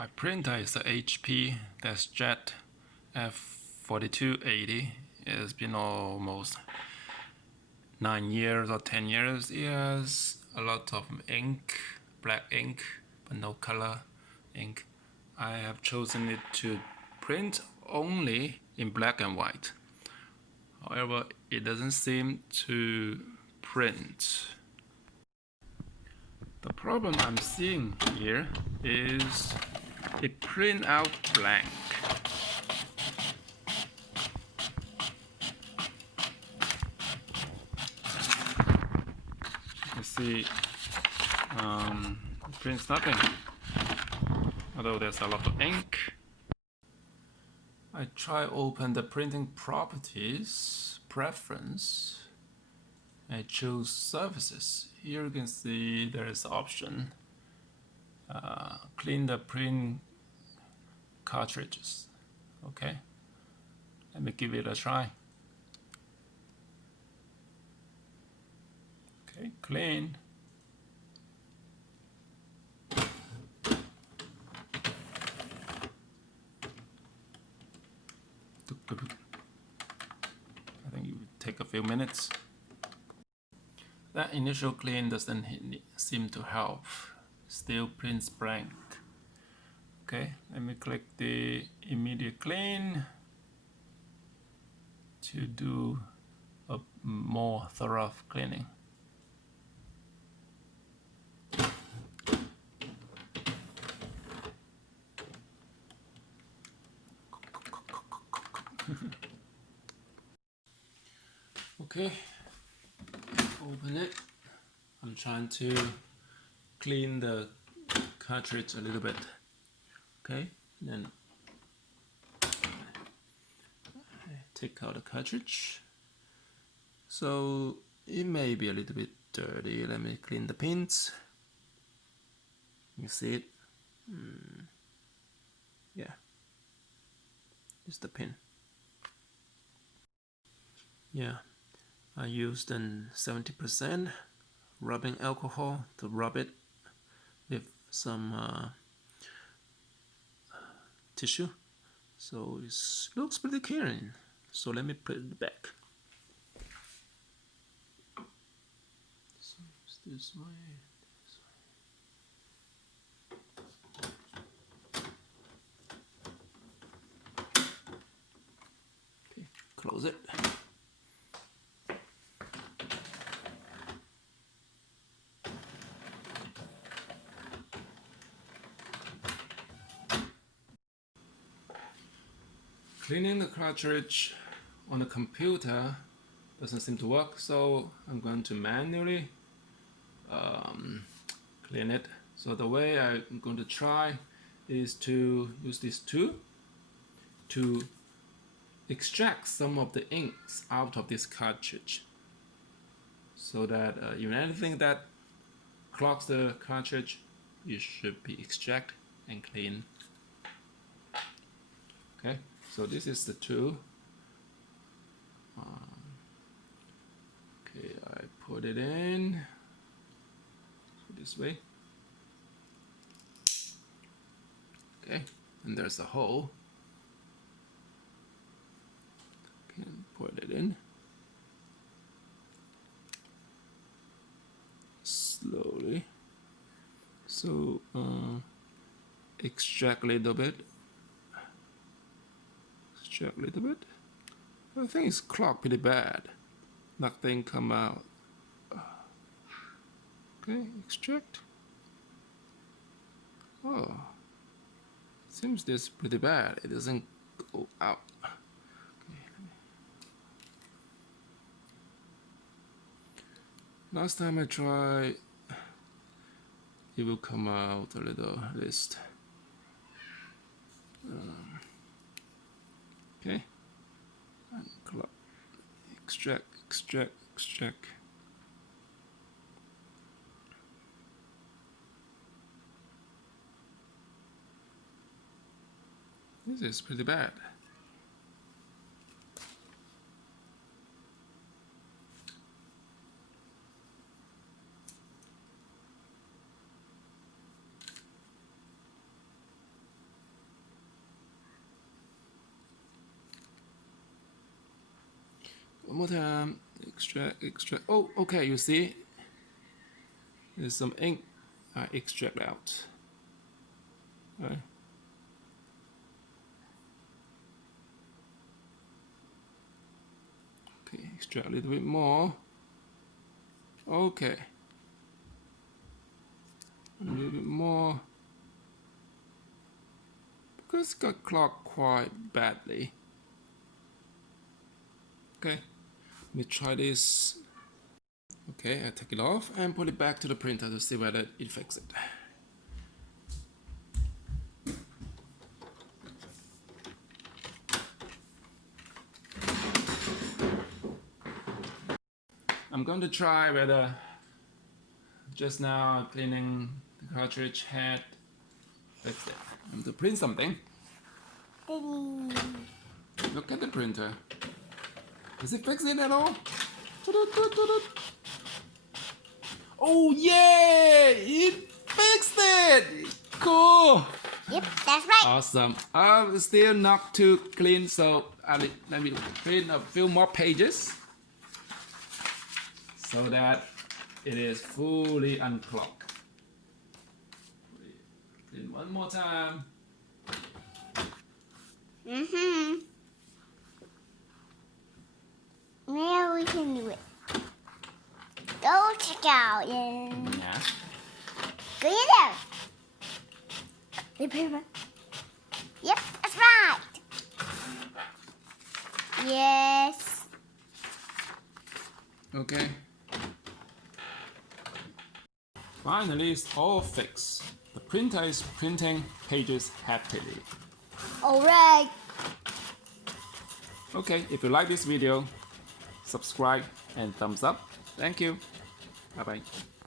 My printer is the HP Deskjet F4280. It's been almost 9 years or 10 years. It has a lot of ink, black ink, but no color ink. I have chosen it to print only in black and white. However, it doesn't seem to print. The problem I'm seeing here is it print out blank. You see, it prints nothing, although there's a lot of ink. I try open the printing properties preference. I choose services. Here you can see there is an option, clean the print cartridges. Okay, let me give it a try. Okay, clean. I think it would take a few minutes. That initial clean doesn't seem to help. Still prints blank. Okay, let me click the immediate clean to do a more thorough cleaning. Okay, open it. I'm trying to clean the cartridge a little bit. Okay, then I take out the cartridge. So it may be a little bit dirty. Let me clean the pins. You see it? Yeah, it's the pin. Yeah, I used 70% rubbing alcohol to rub it with some tissue, so it looks pretty clean. So let me put it back. So it's this way. Okay, close it. Cleaning the cartridge on the computer doesn't seem to work, so I'm going to manually clean it. So the way I'm going to try is to use this tool to extract some of the inks out of this cartridge, so that even anything that clogs the cartridge, it should be extracted and cleaned. Okay, so this is the tool. Okay, I put it in this way. Okay, and there's a hole. Okay, put it in slowly. So extract a little bit. Extract a little bit. I think it's clogged pretty bad. Nothing come out. Okay, extract. Oh, seems this pretty bad. It doesn't go out. Okay. Last time I tried, it will come out a little list. Okay, and extract. This is pretty bad. One more time. Extract. Oh, okay. You see, there's some ink. I extract out. Right. Okay, extract a little bit more. Okay. A little bit more. Because it got clogged quite badly. Okay, let me try this. Okay, I take it off and put it back to the printer to see whether it fixes it. I'm going to try whether just now cleaning the cartridge had fixed it. I'm going to print something. Look at the printer. Does it fix it at all? Oh yeah! It fixed it! Cool! Yep, that's right. Awesome. Still not too clean, so let me print a few more pages so that it is fully unclogged. Clean one more time. Now we can do it. Go check out. Yeah. Go in there. The paper. Yep, that's right. Yes. Okay. Finally, it's all fixed. The printer is printing pages happily. All right. Okay, if you like this video, subscribe and thumbs up. Thank you. Bye bye.